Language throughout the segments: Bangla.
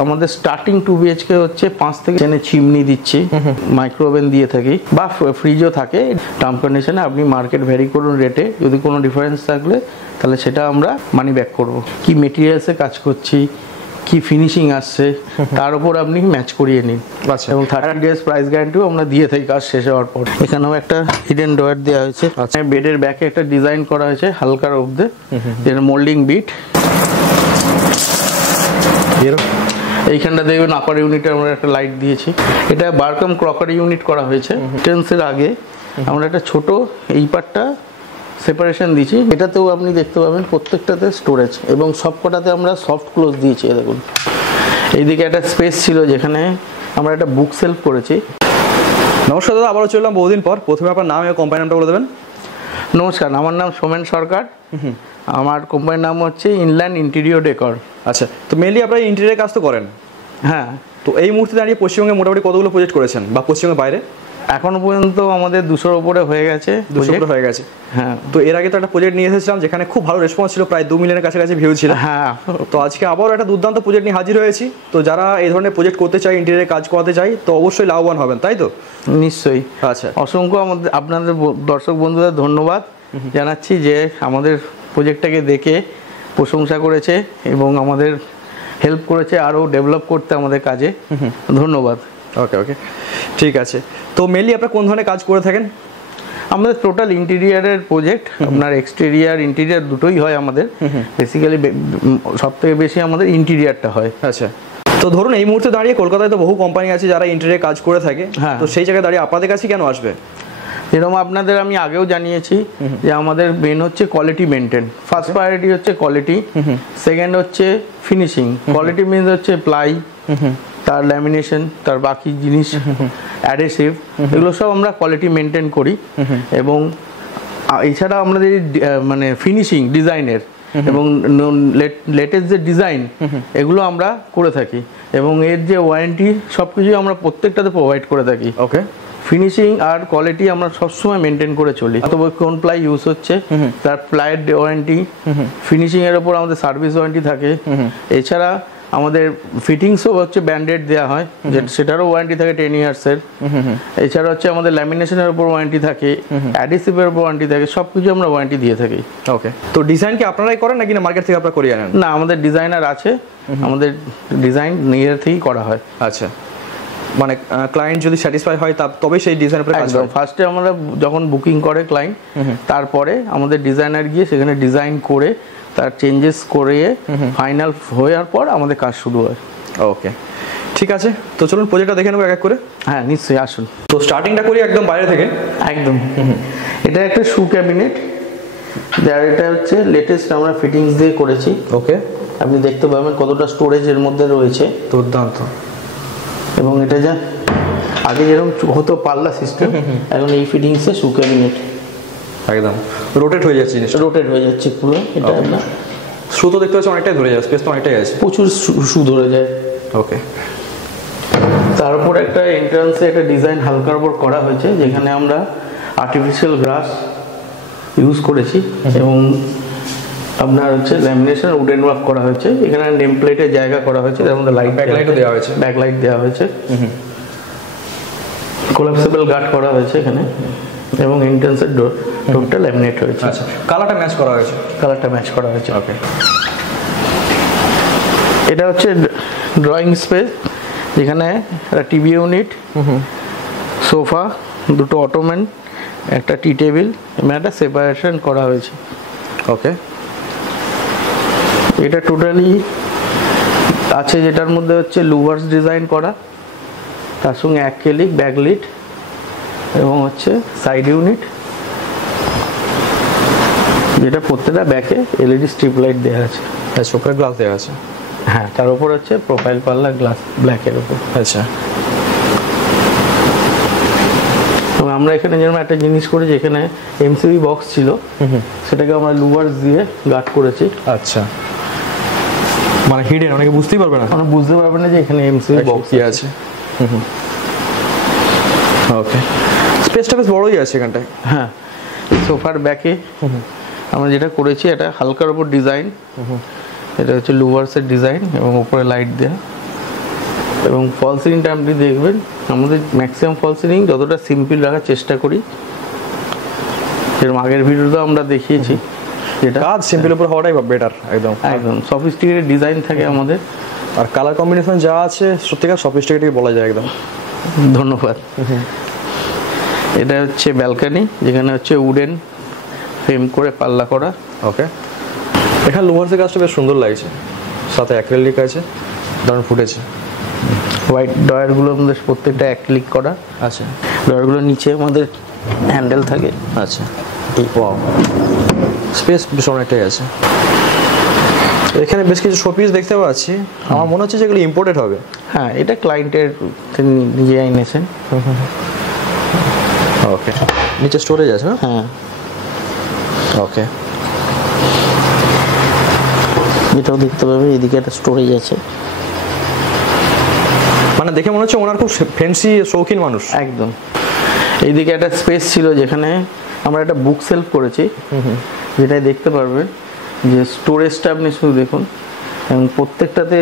আমাদের স্টার্টিং 2 বিএইচকে হচ্ছে 5 থেকে এখানে চিমনি দিচ্ছি, মাইক্রো ওভেন দিয়ে থাকি বা ফ্রিজও থাকে। টার্ম কন্ডিশনে আপনি মার্কেট ভ্যারি করুন রেটে, যদি কোনো ডিফারেন্স থাকলে তাহলে সেটা আমরা মানি ব্যাক করব। কি মেটেরিয়ালসে কাজ করছি, কি ফিনিশিং আসছে তার উপর আপনি ম্যাচ করিয়ে নিন। আচ্ছা, এবং 30 ডেজ প্রাইস গ্যারান্টিও আমরা দিয়ে থাকি কাজ শেষ হওয়ার পর। এখানেও একটা হিডেন ডয়ার দেওয়া হয়েছে। আচ্ছা, বেডের ব্যাকে একটা ডিজাইন করা হয়েছে হালকার অব্দে, যেটা মোল্ডিং বিট। এইখানটা দেখবেন আপার ইউনিটে আমরা একটা লাইট দিয়েছি। এটা বারকাম ক্রকারি ইউনিট করা হয়েছে। টেন্সের আগে আমরা একটা ছোট এই পার্টটা সেপারেশন দিয়েছি। এটাতেও আপনি দেখতে পাবেন প্রত্যেকটাতে স্টোরেজ, এবং সবকটাতে আমরা সফট ক্লোজ দিয়েছি। দেখুন এইদিকে একটা স্পেস ছিল যেখানে আমরা একটা বুক সেলফ করেছি। নমস্কার দাদা, আবারও চললাম বহুদিন পর। প্রথমে আপনার নাম এবং কোম্পানির নামটা বলে দেবেন। নমস্কার, আমার নাম সোমেন সরকার। আমার কোম্পানির নাম হচ্ছে ইনল্যান্ড ইন্টেরিয়র ডেকর। আচ্ছা, তো মেনলি আপনারা ইন্টেরিয়র কাজ তো করেন? হ্যাঁ। তো এই মুহূর্তে দাঁড়িয়ে পশ্চিমবঙ্গে মোটামুটি কতগুলো প্রজেক্ট করেছেন, বা পশ্চিমবঙ্গের বাইরে? এখনো পর্যন্ত আমাদের 200-র উপরে হয়ে গেছে। 200 হয়ে গেছে। হ্যাঁ। তো এর আগে তো একটা প্রজেক্ট নিয়ে এসেছিলাম যেখানে খুব ভালো রেসপন্স ছিল, প্রায় 2 মিলিয়নের কাছাকাছি ভিউ ছিল। হ্যাঁ। তো আজকে আবারও একটা দুর্দান্ত প্রজেক্ট নিয়ে হাজির হয়েছি। তো যারা এই ধরনের প্রজেক্ট করতে চায়, ইন্টেরিয়রে কাজ করাতে চায়, তো অবশ্যই লাভবান হবেন, তাই তো? নিশ্চয়ই। আচ্ছা, অসংখ্য আপনাদের দর্শক বন্ধুদের ধন্যবাদ জানাচ্ছি যে আমাদের প্রজেক্টটাকে দেখে প্রশংসা করেছে এবং আমাদের হেল্প করেছে আরও ডেভেলপ করতে আমাদের কাজে। ধন্যবাদ। ওকে ওকে, ঠিক আছে। তো মেনলি আপনারা কোন ধরনের কাজ করে থাকেন? আমাদের টোটাল ইন্টেরিয়ারের প্রজেক্ট, আপনার এক্সটেরিয়ার ইন্টেরিয়ার দুটোই হয় আমাদের। বেসিক্যালি সব থেকে বেশি আমাদের ইন্টেরিয়ারটা হয়। আচ্ছা, তো ধরুন এই মুহূর্তে দাঁড়িয়ে কলকাতায় তো বহু কোম্পানি আছে যারা ইন্টেরিয়ার কাজ করে থাকে। হ্যাঁ। তো সেই জায়গায় দাঁড়িয়ে আপনাদের কাছে কেন আসবে? যেরকম আপনাদের আমি আগেও জানিয়েছি যে আমাদের মেন হচ্ছে কোয়ালিটি মেনটেন। ফার্স্ট প্রায়োরিটি হচ্ছে কোয়ালিটি, সেকেন্ড হচ্ছে ফিনিশিং। কোয়ালিটি মিনস হচ্ছে প্লাই, তার ল্যামিনেশন, তার বাকি জিনিস, অ্যাডহেসিভ, এগুলো সব আমরা কোয়ালিটি মেনটেন করি। এবং এছাড়া আমাদের মানে ফিনিশিং ডিজাইনের এবং লেটেস্ট যে ডিজাইন এগুলো আমরা করে থাকি, এবং এর যে ওয়ারেন্টি সব কিছুই আমরা প্রত্যেকটাতে প্রোভাইড করে থাকি। ওকে, ফিনিশিং আর কোয়ালিটি আমরা সবসময় মেনটেন করে চলি। তবে কোন প্লাই ইউজ হচ্ছে তার প্লাইয়ের ওয়ারেন্টি, ফিনিশিং এর উপর আমাদের সার্ভিস ওয়ারেন্টি থাকে। এছাড়া আমাদের ফিটিংসও হচ্ছে ব্যান্ডেড দেওয়া হয়, সেটারও ওয়ারেন্টি থাকে 10 ইয়ার্সের। এছাড়া হচ্ছে আমাদের ল্যামিনেশনের উপর ওয়ারেন্টি থাকে, অ্যাডিসিভের উপর ওয়ারেন্টি থাকে, সব কিছু আমরা ওয়ারেন্টি দিয়ে থাকি। ওকে, তো ডিজাইন কি আপনারাই করেন নাকি না মার্কেট থেকে আপনারা করিয়ে আনেন? না, আমাদের ডিজাইনার আছে, আমাদের ডিজাইন নিজের থেকেই করা হয়। আচ্ছা, মানে ক্লায়েন্ট যদি স্যাটিসফাই হয় তবেই সেই ডিজাইনের উপরে কাজ হয়। ফার্স্টে আমরা যখন বুকিং করে ক্লায়েন্ট, তারপরে আমাদের ডিজাইনার গিয়ে সেখানে ডিজাইন করে তার চেঞ্জেস করে ফাইনাল হওয়ার পর আমাদের কাজ শুরু হয়। ওকে, ঠিক আছে। তো চলুন প্রজেক্টটা দেখে নেবো এক এক করে। হ্যাঁ, নিশ্চয়ই, আসুন। তো স্টার্টিংটা করি একদম বাইরে থেকে। একদম। এটা একটা শু ক্যাবিনেট, যার এটা হচ্ছে লেটেস্ট আমরা ফিটিংস দিয়ে করেছি। ওকে, আপনি দেখতে পাবেন কতটা স্টোরেজ এর মধ্যে রয়েছে। দুর্দান্ত। এবং এটা যা আগে যেরকম হতো পাল্লা সিস্টেম, এখন এই ফিটিংসে শু ক্যাবিনেট একদম রোটেট হয়ে যাচ্ছে, জিনিসটা রোটেট হয়ে যাচ্ছে পুরো। এটা না শু তো দেখতে পাচ্ছি অনেকটাই ধরে যায়, স্পেস তো অনেকটাই আছে, প্রচুর শু ধরে যায়। ওকে, তারপর একটা এন্ট্রান্সে একটা ডিজাইন হালকার উপর করা হয়েছে, যেখানে আমরা আর্টিফিশিয়াল গ্রাস ইউজ করেছি এবং আপনার হচ্ছে ল্যামিনেশন উডেন ওয়ার্ক করা হয়েছে। এখানে নেম প্লেটের জায়গা করা হয়েছে, তার মধ্যে ব্যাকলাইটও দেওয়া হয়েছে, ব্যাকলাইট দেওয়া হয়েছে, কোলাপসেবল গার্ড করা হয়েছে এখানে, এবং এন্ট্রান্সের ডোরটা ল্যামিনেট হয়েছে। আচ্ছা, কালারটা ম্যাচ করা হয়েছে, কালারটা ম্যাচ করা হয়েছে। ওকে, এটা হচ্ছে ড্রয়িং স্পেস, যেখানে একটা টিভি ইউনিট, সোফা, দুটো অটোম্যান, একটা টি টেবিল এবং একটা সেপারেশন করা হয়েছে। ওকে, এটা টোটালি আছে, যেটার মধ্যে হচ্ছে লুভার্স ডিজাইন করা, তার সঙ্গে অ্যাক্রিলিক ব্যাকলিট এবং হচ্ছে সাইড ইউনিট, যেটা প্রত্যেকটা ব্যাকে এলইডি স্ট্রিপ লাইট দেওয়া আছে। আচ্ছা, উপরে গ্লাস দেওয়া আছে। হ্যাঁ, তার উপর হচ্ছে প্রোফাইল পাল্লা গ্লাস ব্ল্যাকের উপর। আচ্ছা, এবং আমরা এখানে যেরকম একটা জিনিস করেছি, এখানে এমসিবি বক্স ছিল, সেটাকে আমরা লুভার্স দিয়ে গার্ড করেছি। আচ্ছা, মানে হিডেন, অনেকে বুঝতেই পারবে না, আমরা বুঝতে পারবে না যে এখানে এমসিবি বক্স আছে। ওকে, স্পেসটা বেশ বড়ই আছে এখানটায়। হ্যাঁ, সোফার ব্যাকে আমরা যেটা করেছি, এটা হালকার উপর ডিজাইন, এটা হচ্ছে লুভার্সের ডিজাইন এবং উপরে লাইট দেওয়া। এবং ফল সিলিংটা আপনি দেখবেন আমাদের ম্যাক্সিমাম ফল সিলিং যতটা সিম্পল রাখার চেষ্টা করি, এর আগের ভিডিওতে আমরা দেখিয়েছি যেটা কাজ সিম্পল উপর হওয়াটাই বেটার। একদম একদম সফিস্টিকেটেড ডিজাইন থাকে আমাদের, আর কালার কম্বিনেশন যা আছে সত্যিকার সফিস্টিকেটেড বলা যায় একদম। ধন্যবাদ। এটা হচ্ছে ব্যালকনি, যেখানে হচ্ছে উডেন ফ্রেম করে পাল্লা করা। ওকে, এখানে লোহার্সের কাজটা বেশ সুন্দর লাগছে, সাথে অ্যাক্রিলিক আছে, দারুণ ফুটেছে। হোয়াইট ডয়ারগুলো আমাদের প্রত্যেকটা অ্যাক্রিলিক করা। আচ্ছা, ডয়ারগুলোর নিচে আমাদের হ্যান্ডেল থাকে। আচ্ছা, ওয়াও, স্পেস বেশ অনেকটাই আছে। এখানে বেশ কিছু শোপিস দেখতে পাচ্ছি, আমার মনে হচ্ছে যেগুলো ইম্পোর্টেড হবে। হ্যাঁ, এটা ক্লায়েন্টের নিজে এনেছেন। ওকে, নিচে স্টোরেজ আছে না? হ্যাঁ, ওকে, এটাও দেখতে পাবে, এদিকে একটা স্টোরেজ আছে। মানে দেখে মনে হচ্ছে ওনার খুব ফ্যান্সি শৌখিন মানুষ। একদম। এইদিকে একটা স্পেস ছিল যেখানে আমরা একটা বুক সেলফ করেছি, যেটাই দেখতে পারবেন যে স্টোরেজটা আপনি শুধু দেখুন, এবং প্রত্যেকটাতে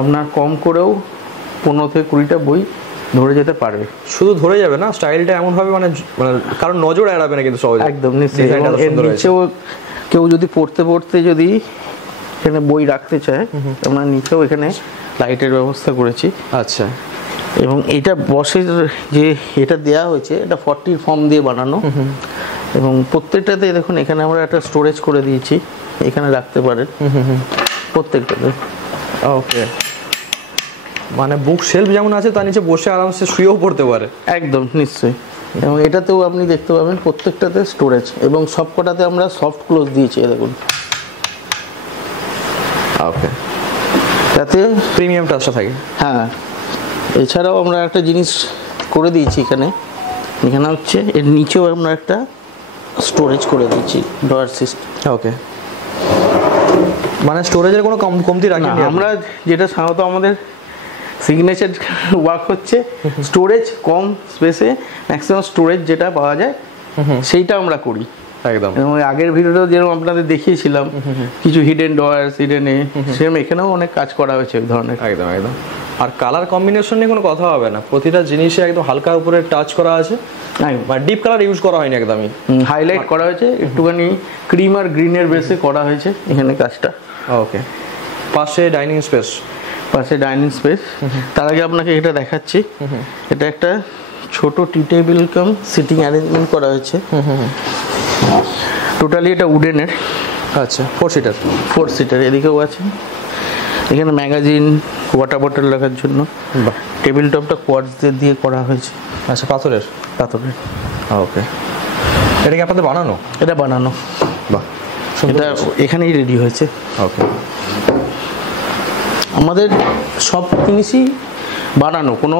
আপনার কম করেও 15 থেকে 20টা বই ধরে যেতে পারবে। শুধু ধরে যাবে না, স্টাইলটা এমন ভাবে মানে কারণ নজর এড়াবে না কিন্তু সহজে। একদম নিশ্চয়ই। এর নিচেও কেউ যদি পড়তে পড়তে যদি এখানে বই রাখতে চায়, আমরা নিচেও এখানে লাইটের ব্যবস্থা করেছি। আচ্ছা, এবং এটা বসের যে এটা দেয়া হয়েছে, এটা 40 ফর্ম দিয়ে বানানো, এবং প্রত্যেকটাতে দেখুন এখানে আমরা একটা স্টোরেজ করে দিয়েছি, এখানে রাখতে পারেন প্রত্যেকটাতে। ওকে, মানে বুক শেলফ যেমন আছে তার নিচে বসে আরামসে শুয়েও পড়তে পারে। একদম নিশ্চয়ই। এবং এটাতেও আপনি দেখতে পাবেন প্রত্যেকটাতে স্টোরেজ, এবং সবকটাতে আমরা সফট ক্লোজ দিয়েছি দেখুন। ওকে, তাতে প্রিমিয়াম টাচটা থাকে। হ্যাঁ, এছাড়াও আমরা একটা জিনিস করে দিয়েছি এখানে, এখানে হচ্ছে এর নিচেও আমরা একটা স্টোরেজ করে দিয়েছি, ডয়ার সিস্টেম। ওকে, মানে স্টোরেজের কোনো কমতি রাখি না আমরা, যেটা সাধারণত আমাদের সিগনেচার ওয়ার্ক হচ্ছে স্টোরেজ কম স্পেসে ম্যাক্সিমাম স্টোরেজ যেটা পাওয়া যায় সেইটা আমরা করি একদম। এবং আগের ভিডিওটা যেরকম আপনাদের দেখিয়েছিলাম কিছু হিডেন ডয়ার্স, হিডেনে সেম এখানেও অনেক কাজ করা হয়েছে এই ধরনের। একদম একদম। আর কালার কম্বিনেশন নিয়ে কোনো কথা হবে না, প্রতিটা জিনিসে একদম হালকা উপরে টাচ করা আছে, বা ডিপ কালার ইউজ করা হয়নি, একদমই হাইলাইট করা হয়েছে, একটুখানি ক্রিম আর গ্রিনের বেসে করা হয়েছে এখানে কাজটা। ওকে, পাশে ডাইনিং স্পেস, পাশে ডাইনিং স্পেস। তার আগে আপনাকে এটা দেখাচ্ছি, এটা একটা ছোট টি টেবিল কাম সিটিং অ্যারেঞ্জমেন্ট করা হয়েছে। টোটালি এটা উডেনের। আচ্ছা, 4 সিটার। 4 সিটার। এদিকেও আছে, এখানে ম্যাগাজিন, ওয়াটার বটল রাখার জন্য। টেবিল টপটা কোয়ার্টজ দিয়ে করা হয়েছে। আচ্ছা, পাথরের। পাথরের। ওকে, এটা কি আপনাদের বানানো? এটা বানানো। বাহ, এটা এখানেই রেডি হয়েছে। ওকে, আমাদের সব জিনিসই বানানো, কোনো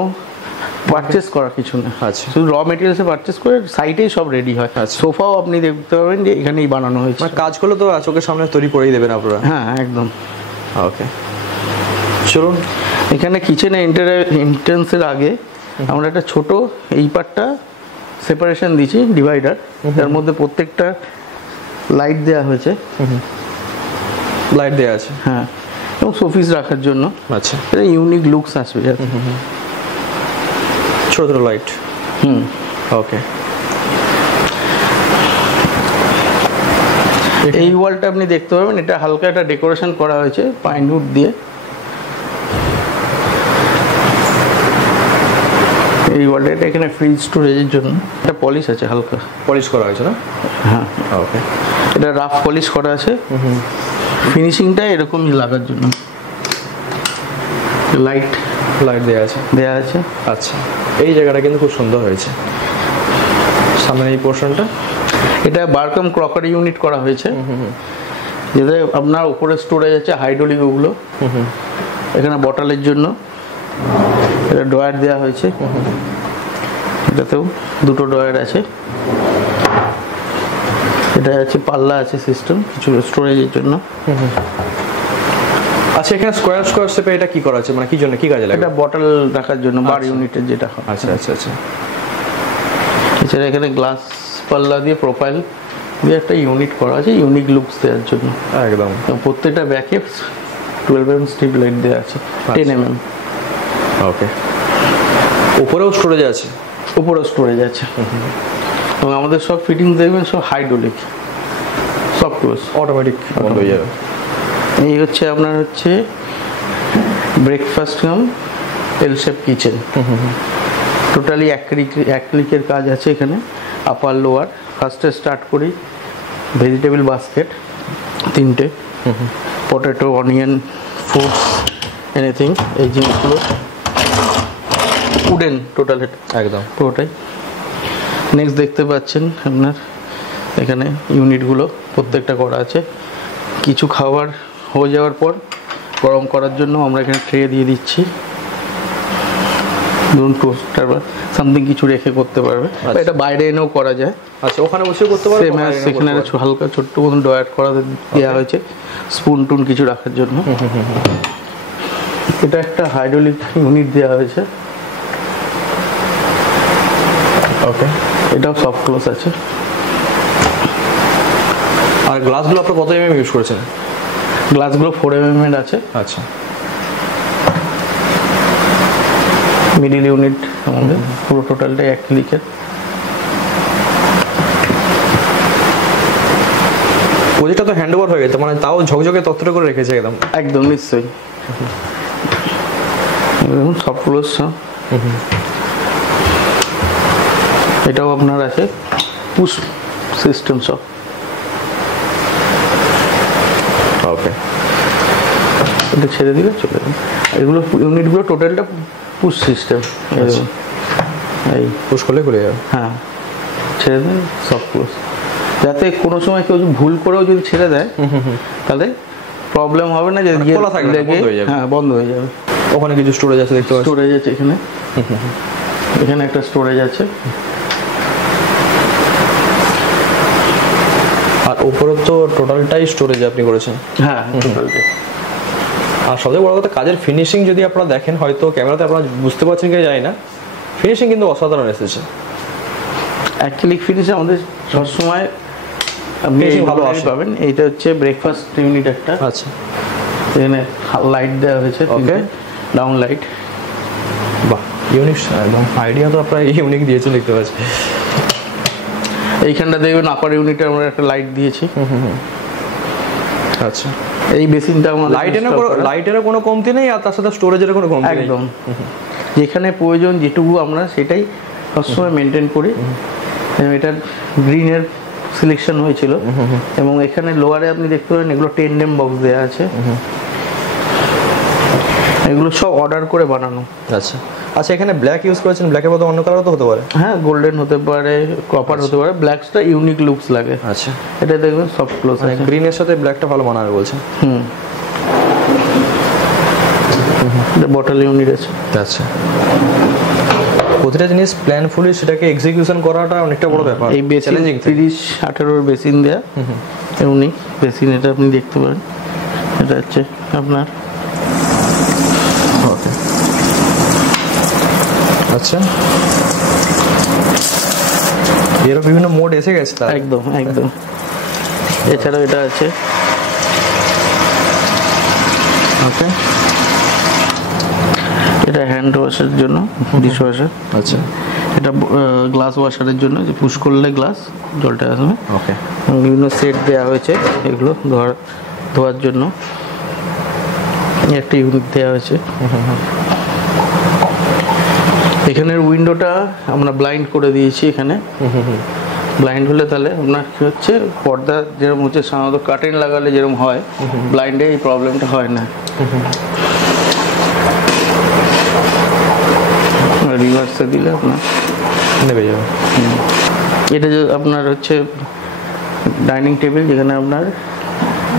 পারচেস করা কিছু না। আচ্ছা, শুধু র মেটেরিয়ালসে পারচেস করে সাইটেই সব রেডি হয়। আচ্ছা, সোফাও আপনি দেখতে পাবেন যে এখানেই বানানো হয়েছে। মানে কাজ করলে তো চোখের সামনে তৈরি করেই দেবেন আপনারা। হ্যাঁ, একদম। ওকে, চলুন। এখানে কিচেনে এন্ট্রান্সের আগে আমরা একটা ছোট এই পার্টটা সেপারেশন দিয়েছি, ডিভাইডার, তার মধ্যে প্রত্যেকটা লাইট দেওয়া হয়েছে। লাইট দেওয়া আছে, হ্যাঁ, এবং শোপিস রাখার জন্য। আচ্ছা, এটা ইউনিক লুকস আসবে। ছোট ছোট লাইট। ওকে, এই ওয়ালটা আপনি দেখতে পাবেন, এটা হালকা একটা ডেকোরেশন করা হয়েছে পাইনউড দিয়ে। এই ওয়ালটা, এটা এখানে ফ্রিজ স্টোরেজের জন্য। এটা পলিশ আছে, হালকা পলিশ করা হয়েছে না? হ্যাঁ, ওকে, এটা রাফ পলিশ করা আছে। ফিনিশিংটা এরকমই লাগার জন্য লাইট দেওয়া আছে। আচ্ছা, এই জায়গাটা কিন্তু খুব সুন্দর হয়েছে, সামনে এই পোর্শনটা। এটা বারকাম ক্রকারি ইউনিট করা হয়েছে, যেটা আপনার উপরে স্টোরেজ আছে হাইড্রোলিক, ওগুলো এখানে বটলের জন্য। এটা ড্রয়ার দেওয়া হয়েছে, এটাতেও 2টো ড্রয়ার আছে। এটা আছে পাল্লা আছে সিস্টেম কিছু স্টোরেজের জন্য। আচ্ছা, এখানে স্কোয়ার শেপে এটা কি করা আছে, মানে কি জন্য, কি কাজে লাগে? এটা বটল রাখার জন্য, বার ইউনিটের যেটা হয়। আচ্ছা আচ্ছা আচ্ছা। এছাড়া এখানে গ্লাস পাল্লা দিয়ে প্রোফাইল দিয়ে একটা ইউনিট করা আছে, ইউনিক লুকস দেওয়ার জন্য। একদম, প্রত্যেকটা ব্যাকে 12mm স্ট্রিপ লাইট দেওয়া আছে, 10mm। ওকে, উপরেও স্টোরেজ আছে? উপরেও স্টোরেজ আছে। এবং আমাদের সব ফিটিং দেখবেন সব হাইড্রোলিক, সব ক্লোজ, অটোমেটিক বন্ধ হয়ে যাবে। এই হচ্ছে আপনার হচ্ছে ব্রেকফাস্ট কাম এল শেপ কিচেন। টোটালি এক ক্লিকের কাজ আছে এখানে, আপার লোয়ার। ফার্স্টে স্টার্ট করি, ভেজিটেবল বাস্কেট 3টে, পটেটো, অনিয়ন, ফ্রুটস, এনিথিং, এই জিনিসগুলো উডেন টোটাল একদম পুরোটাই। নেক্সট দেখতে পাচ্ছেন আপনার এখানে ইউনিটগুলো প্রত্যেকটা করা আছে। কিছু খাবার হয়ে যাওয়ার পর গরম করার জন্য আমরা এখানে ট্রে দিয়ে দিচ্ছি। ধরুন টোস্টার বা সামথিং কিছু রেখে করতে পারবে, এটা বাইরে এনেও করা যায়। আচ্ছা, ওখানে বসেও করতে পারবে? সেখানে হালকা ছোট্ট মতন ডয়ার করা দেওয়া হয়েছে স্পুন টুন কিছু রাখার জন্য। এটা একটা হাইড্রোলিক ইউনিট দেওয়া হয়েছে। ওকে, এটাও সফট ক্লোজ আছে। আর গ্লাসগুলো আপনার কত এমএম ইউজ করেছেন? গ্লাসগুলো 4 mm এর আছে। আচ্ছা, মিডিল ইউনিট আমাদের পুরো টোটালটাই এক ক্লিকের। প্রজেক্টটা তো হ্যান্ড ওভার হয়ে গেছে, মানে তাও ঝকঝকে তত্ত্ব করে রেখেছে একদম। একদম নিশ্চয়ই, সব ক্লোজ। এটাও আপনার আছে পুশ সিস্টেম সব। ওকে, এটা ছেড়ে দিলে চলে যাবে। এগুলো ইউনিটগুলো টোটালটা পুশ সিস্টেম। এই পুশ করলে খুলে যাবে। হ্যাঁ, ছেড়ে দেন সব ক্লোজ, যাতে কোনো সময় কেউ ভুল করেও যদি ছেড়ে দেয় তাহলে প্রবলেম হবে না, যে খোলা থাকবে না, বন্ধ হয়ে যাবে। হ্যাঁ, বন্ধ হয়ে যাবে। ওখানে কিছু স্টোরেজ আছে দেখতে পাচ্ছি। স্টোরেজ আছে এখানে, এখানে একটা স্টোরেজ আছে। আর উপরে তো টোটালটাই স্টোরেজ আপনি করেছেন। হ্যাঁ, টোটালটাই। আর সবচেয়ে বড় কথা, কাজের ফিনিশিং যদি আপনারা দেখেন, হয়তো ক্যামেরাতে আপনারা বুঝতে পারছেন কি জানি না, ফিনিশিং কিন্তু অসাধারণ এসেছে। অ্যাকচুয়ালি ফিনিশ আমাদের সবসময় আপনি ভালো পাবেন। এইটা হচ্ছে ব্রেকফাস্ট ইউনিট একটা। আচ্ছা, এখানে লাইট দেওয়া হয়েছে, ওকে, ডাউন লাইট। বাহ, ইউনিক একদম আইডিয়া তো আপনারা ইউনিক দিয়েছেন দেখতে পাচ্ছি। এইখানটা দেখবেন আপার ইউনিটে আমরা একটা লাইট দিয়েছি। আচ্ছা, এই বেসিনটা আমাদের লাইটেরও কোনো কমতি নেই, আর তার সাথে স্টোরেজেরও কোনো কমতি নেই। একদম, যেখানে প্রয়োজন যেটুকু আমরা সেটাই সবসময় মেনটেন করি। এটার গ্রিনের সিলেকশন হয়েছিল, এবং এখানে লোয়ারে আপনি দেখতে পারেন এগুলো 10 mm বক্স দেওয়া আছে। এগুলো সব অর্ডার করে বানানো। আচ্ছা আচ্ছা, এখানে ব্ল্যাক ইউজ করেছেন, ব্ল্যাকের মধ্যে অন্য কালারও তো হতে পারে? হ্যাঁ, গোল্ডেন হতে পারে, কপার হতে পারে, ব্ল্যাকটা ইউনিক লুকস লাগে। আচ্ছা, এটা দেখবেন সফট ক্লোজ আছে। গ্রিনের সাথে ব্ল্যাকটা ভালো মানাবে বলছেন। এটা বটল ইউনিট আছে। আচ্ছা, প্রতিটা জিনিস প্ল্যানফুলি সেটাকে এক্সিকিউশন করাটা অনেকটা বড় ব্যাপার। এই বেসিন 30-18 বেসিন দেয়া ইউনিক বেসিন, এটা আপনি দেখতে পারেন। এটা হচ্ছে আপনার আচ্ছা, এর বিভিন্ন মোড এসে গেছে তার। একদম একদম। এছাড়াও এটা আছে, ওকে, এটা হ্যান্ড ওয়াশের জন্য, ডিশ ওয়াশার। আচ্ছা, এটা গ্লাস ওয়াশারের জন্য, যে পুশ করলে গ্লাস জলটা আসবে। ওকে, বিভিন্ন সেট দেওয়া হয়েছে এগুলো ধোয়ার জন্য। একটা ইউনিট দেওয়া হয়েছে। এখানের উইন্ডোটা আমরা ব্লাইন্ড করে দিয়েছি। এখানে ব্লাইন্ড হলে তাহলে আপনার কি হচ্ছে, পর্দা যেরকম হচ্ছে সাধারণত কার্টেন লাগালে যেরকম হয়, ব্লাইন্ডে এই প্রবলেমটা হয় না। রিভার্সে দিলে আপনার নেমে যাবে। এটা যে আপনার হচ্ছে ডাইনিং টেবিল, যেখানে আপনার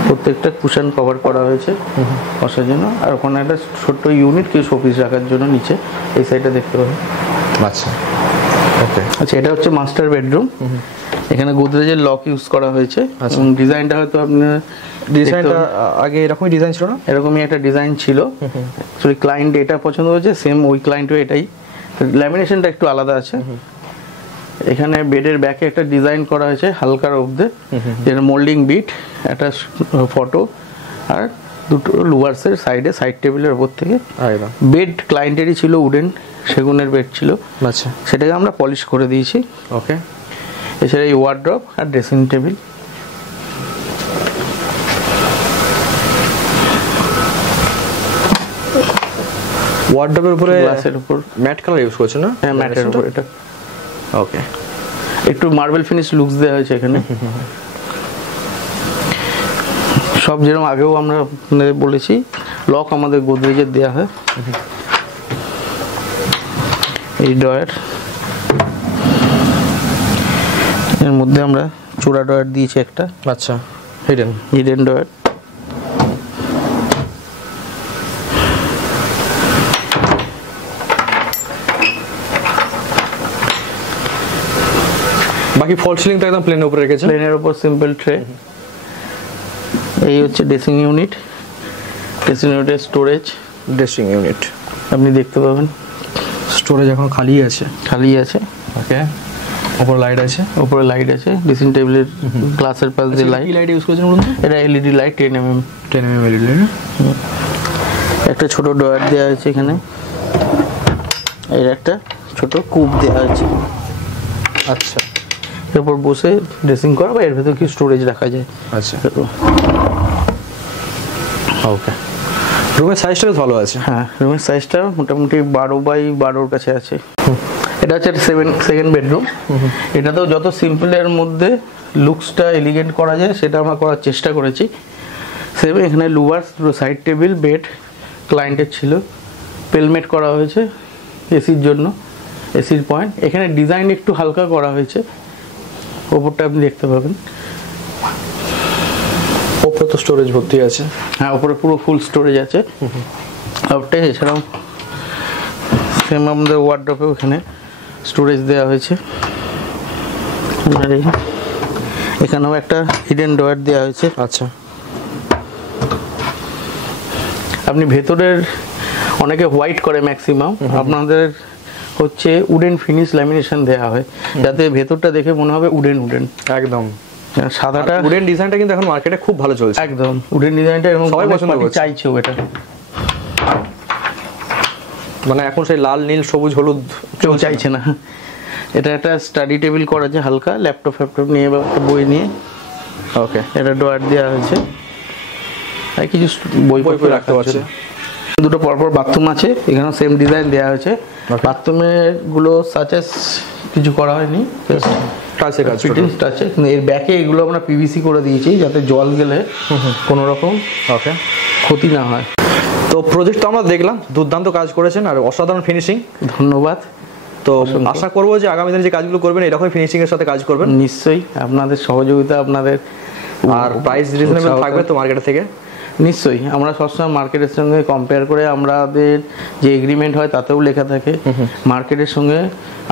প্রত্যেকটা কুশন কভার করা হয়েছে বসার জন্য। আর ওখানে একটা ছোট্ট ইউনিট কিছু শোপিস রাখার জন্য নিচে এই সাইডে দেখতে পাবেন। আচ্ছা, ওকে, আচ্ছা, এটা হচ্ছে মাস্টার বেডরুম। এখানে গোদরেজের লক ইউজ করা হয়েছে। এবং ডিজাইনটা হয়তো আপনার, ডিজাইনটা আগে এরকমই ডিজাইন ছিল না? এরকমই একটা ডিজাইন ছিল। অ্যাকচুয়ালি ক্লায়েন্ট এটা পছন্দ হয়েছে, সেম ওই ক্লায়েন্টও এটাই। ল্যামিনেশনটা একটু আলাদা আছে। এখানে বেডের ব্যাকে একটা ডিজাইন করা হয়েছে হালকার অব্দে, যেটা মোল্ডিং বিট, একটা ফটো, আর দুটো লুভার্সের সাইডে, সাইড টেবিলের উপর থেকে। একদম। বেড ক্লায়েন্টেরই ছিল, উডেন সেগুনের বেড ছিল, আচ্ছা, সেটাকে আমরা পলিশ করে দিয়েছি। ওকে। এছাড়া এই ওয়ার্ড্রপ আর ড্রেসিং টেবিল। ওয়ার্ডরোবের উপরে গ্লাসের উপর ম্যাট কালার ইউজ করছে না? হ্যাঁ, ম্যাটের উপর এটা। ওকে। একটু মার্বেল ফিনিশ লুকস দেওয়া হয়েছে এখানে। সব যেরকম আগেও আমরা আপনাদের বলেছি, লক আমাদের গোদরেজের দেওয়া হয়। এই ডয়ার, এর মধ্যে আমরা চূড়া ডয়ার দিয়েছি একটা। আচ্ছা, হিডেন ডয়ার। বাকি ফল সিলিং তো একদম প্লেনের উপরে রেখেছে। প্লেনের উপর সিম্পল ট্রে। এই হচ্ছে ড্রেসিং ইউনিট। ড্রেসিং ইউনিটের স্টোরেজ। ড্রেসিং ইউনিট আপনি দেখতে পাবেন স্টোরেজ এখন খালি আছে। খালি আছে। ওকে। উপরে লাইট আছে। উপরে লাইট আছে। ড্রেসিং টেবিলের গ্লাসের পাশ দিয়ে লাইট। কি লাইট ইউজ করেছেন বলুন তো? এটা LED light 10mm। 10mm LED light. একটা ছোট ডয়ার দেওয়া আছে এখানে। এর একটা ছোট কূপ দেওয়া আছে। আচ্ছা, এরপর বসে ড্রেসিং করা বা এর ভেতর কি স্টোরেজ রাখা যায়। আচ্ছা, ওকে। রুমের সাইজটা বেশ ভালো আছে। হ্যাঁ, রুমের সাইজটা মোটামুটি 12x12 কাছে আছে। এটা হচ্ছে সেকেন্ড বেডরুম। এটাতেও যত সিম্পলের মধ্যে লুকসটা এলিগেন্ট করা যায় সেটা আমরা করার চেষ্টা করেছি। সেম এখানে লুভার্স, সাইড টেবিল, বেড ক্লায়েন্টের ছিল, পেলমেট করা হয়েছে এসির জন্য, এসির পয়েন্ট। এখানে ডিজাইন একটু হালকা করা হয়েছে, ওপরটা আপনি দেখতে পাবেন। ওপরে তো স্টোরেজ ভর্তি আছে। হ্যাঁ, ওপরে পুরো ফুল স্টোরেজ আছে ওপরটা। এছাড়াও সেম আমাদের ওয়ার্ড্রপেও এখানে স্টোরেজ দেওয়া হয়েছে। এখানেও একটা হিডেন ডয়ার দেওয়া হয়েছে। আচ্ছা, আপনি ভেতরের অনেকে হোয়াইট করে ম্যাক্সিমাম, আপনাদের হচ্ছে উডেন ফিনিশ ল্যামিনেশন দেওয়া হয় যাতে ভেতরটা দেখে মনে হবে উডেন। একদম। সাদাটা উডেন ডিজাইনটা কিন্তু এখন মার্কেটে খুব ভালো চলছে। একদম উডেন ডিজাইনটা এবং সবাই পছন্দ করছে, চাইছেও এটা। মানে এখন সেই লাল, নীল, সবুজ, হলুদ কেউ চাইছে না। এটা একটা স্টাডি টেবিল করা আছে হালকা, ল্যাপটপ নিয়ে বা একটা বই নিয়ে। ওকে। এটা ডয়ার দেওয়া হয়েছে, আর কিছু বই রাখতে পারছে। দুটো পরপর বাথরুম আছে, এখানেও সেম ডিজাইন দেওয়া হয়েছে। বাথরুমের গুলো সাচেস কিছু করা হয়নি, টাচে কাজ টাচে। এর ব্যাকে এগুলো আমরা পিভিসি করে দিয়েছি যাতে জল গেলে কোনো রকম ওকে ক্ষতি না হয়। তো প্রজেক্ট তো আমরা দেখলাম, দুর্দান্ত কাজ করেছেন আর অসাধারণ ফিনিশিং। ধন্যবাদ। তো আশা করবো যে আগামী দিনে যে কাজগুলো করবেন এরকম ফিনিশিং এর সাথে কাজ করবেন। নিশ্চয়ই আপনাদের সহযোগিতা, আপনাদের আর প্রাইস রিজনেবল থাকবে তো মার্কেট থেকে। নিশ্চয়ই আমরা সবসময় মার্কেটের সঙ্গে কম্পেয়ার করে, আমাদের যে এগ্রিমেন্ট হয় তাতেও লেখা থাকে মার্কেটের সঙ্গে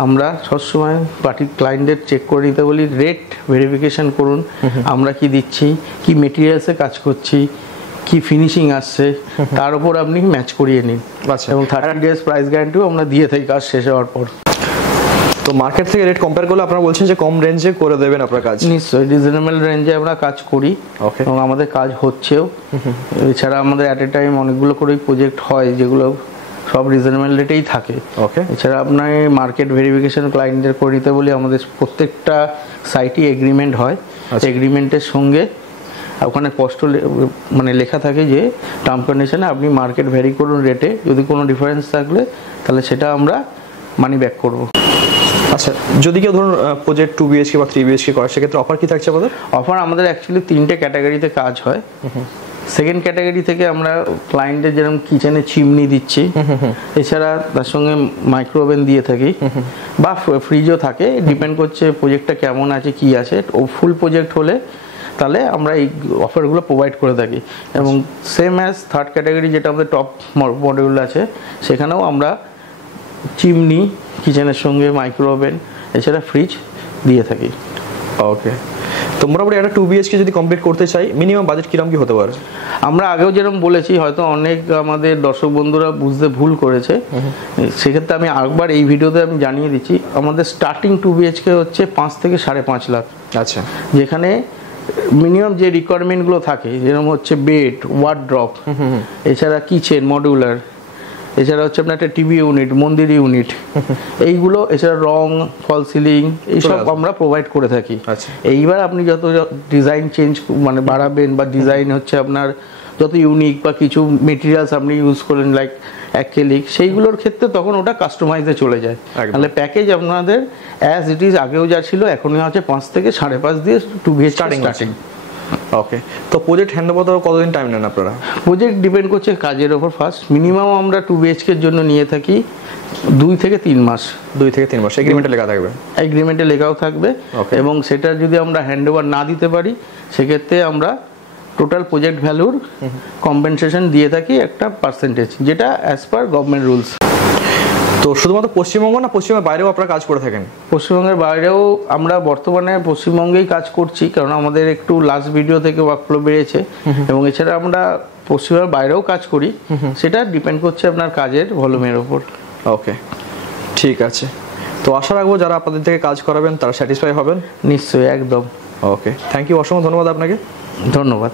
আমরা সবসময় পার্টি ক্লায়েন্টদের চেক করে নিতে বলি, রেট ভেরিফিকেশন করুন, আমরা কি দিচ্ছি, কি মেটেরিয়ালসে কাজ করছি, কি ফিনিশিং আসছে, তার উপর আপনি ম্যাচ করিয়ে নিন। আচ্ছা। এবং 30 days প্রাইস গ্যারান্টিও আমরা দিয়ে থাকি কাজ শেষ হওয়ার পর। তো মার্কেট থেকে রেট কম্পেয়ার করলে আপনারা বলছেন যে কম রেঞ্জে করে দেবেন আপনার কাজ। নিশ্চয়ই রিজনেবল রেঞ্জে আমরা কাজ করি। ওকে। এবং আমাদের কাজ হচ্ছেও। এছাড়া আমাদের অ্যাট এ টাইম অনেকগুলো করেই প্রজেক্ট হয় যেগুলো সব রিজনেবল রেটেই থাকে। ওকে। এছাড়া আপনার মার্কেট ভেরিফিকেশন ক্লায়েন্টদের করে নিতে বলি, আমাদের প্রত্যেকটা সাইটই এগ্রিমেন্ট হয়। এগ্রিমেন্টের সঙ্গে ওখানে স্পষ্ট মানে লেখা থাকে যে টার্ম কন্ডিশনে আপনি মার্কেট ভ্যারি করুন রেটে, যদি কোনো ডিফারেন্স থাকলে তাহলে সেটা আমরা মানি ব্যাক করবো। আচ্ছা, যদি কেউ ধরুন প্রজেক্ট 2 BHK বা 3 BHK করে সেক্ষেত্রে অফার কি থাকছে আমাদের? অফার আমাদের অ্যাকচুয়ালি 3টে ক্যাটাগরিতে কাজ হয়। সেকেন্ড ক্যাটাগরি থেকে আমরা ক্লায়েন্টের যেরকম কিচেনে চিমনি দিচ্ছি, এছাড়া তার সঙ্গে মাইক্রো ওভেন দিয়ে থাকি বা ফ্রিজও থাকে, ডিপেন্ড করছে প্রজেক্টটা কেমন আছে কি আছে। ও ফুল প্রজেক্ট হলে তাহলে আমরা এই অফারগুলো প্রোভাইড করে থাকি। এবং সেম অ্যাজ থার্ড ক্যাটাগরি যেটা আমাদের টপ মডিউল আছে, সেখানেও আমরা চিমনি কিচেনের সঙ্গে মাইক্রো ওভেন এছাড়া ফ্রিজ দিয়ে থাকি। ওকে। তো মোটামুটি একটা 2 BHK যদি কমপ্লিট করতে চাই মিনিমাম বাজেট কিরকম কি হতে পারে? আমরা আগেও যেরকম বলেছি, হয়তো অনেক আমাদের দর্শক বন্ধুরা বুঝতে ভুল করেছে, সেক্ষেত্রে আমি আরেকবার এই ভিডিওতে আমি জানিয়ে দিচ্ছি, আমাদের স্টার্টিং 2 BHK হচ্ছে 5 থেকে 5.5 লাখ। আচ্ছা। যেখানে মিনিমাম যে রিকোয়ারমেন্টগুলো থাকে, যেরকম হচ্ছে বেড, ওয়ার্ড্রপ, এছাড়া কিচেন মডিউলার, এছাড়া হচ্ছে আপনার একটা টিভি ইউনিট, মন্দির ইউনিট, এইগুলো, এছাড়া রং, ফল সিলিং, এইসব আমরা প্রোভাইড করে থাকি। আচ্ছা। এইবার আপনি যত ডিজাইন চেঞ্জ মানে বাড়াবেন বা ডিজাইন হচ্ছে আপনার যত ইউনিক বা কিছু মেটেরিয়ালস আপনি ইউজ করেন লাইক অ্যাক্রিলিক, সেইগুলোর ক্ষেত্রে তখন ওটা কাস্টমাইজে চলে যায়। তাহলে প্যাকেজ আপনাদের অ্যাজ ইট ইজ আগেও যা ছিল এখনই আছে 5 থেকে 5.5 দিয়ে 2 BHK স্টার্টিং। ওকে, তো প্রজেক্ট হ্যান্ড ওভার কতদিন টাইম নেন আপনারা? প্রজেক্ট ডিপেন্ড করছে কাজের ওপর। ফার্স্ট মিনিমাম আমরা 2 BHK এর জন্য নিয়ে থাকি 2 থেকে 3 মাস। 2 থেকে 3 মাস এগ্রিমেন্টে লেখা থাকবে? এগ্রিমেন্টে লেখাও থাকবে। এবং সেটা যদি আমরা হ্যান্ড ওভার না দিতে পারি সেক্ষেত্রে আমরা টোটাল প্রজেক্ট ভ্যালুর কম্পেনসেশন দিয়ে থাকি একটা পার্সেন্টেজ, যেটা অ্যাজ পার গভর্নমেন্ট রুলস। তো শুধুমাত্র পশ্চিমবঙ্গ না পশ্চিমবঙ্গের বাইরেও আপনারা কাজ করে থাকেন? পশ্চিমবঙ্গের বাইরেও আমরা বর্তমানে পশ্চিমবঙ্গেই কাজ করছি, কারণ আমাদের একটু লাস্ট ভিডিও থেকে ওয়ার্কফ্লো বেড়েছে। এবং এছাড়া আমরা পশ্চিমবঙ্গের বাইরেও কাজ করি, সেটা ডিপেন্ড করছে আপনার কাজের ভলিউমের ওপর। ওকে, ঠিক আছে। তো আশা রাখবো যারা আপনাদের থেকে কাজ করাবেন তারা স্যাটিসফাই হবেন। নিশ্চয়ই, একদম। ওকে, থ্যাংক ইউ, অসংখ্য ধন্যবাদ আপনাকে। ধন্যবাদ।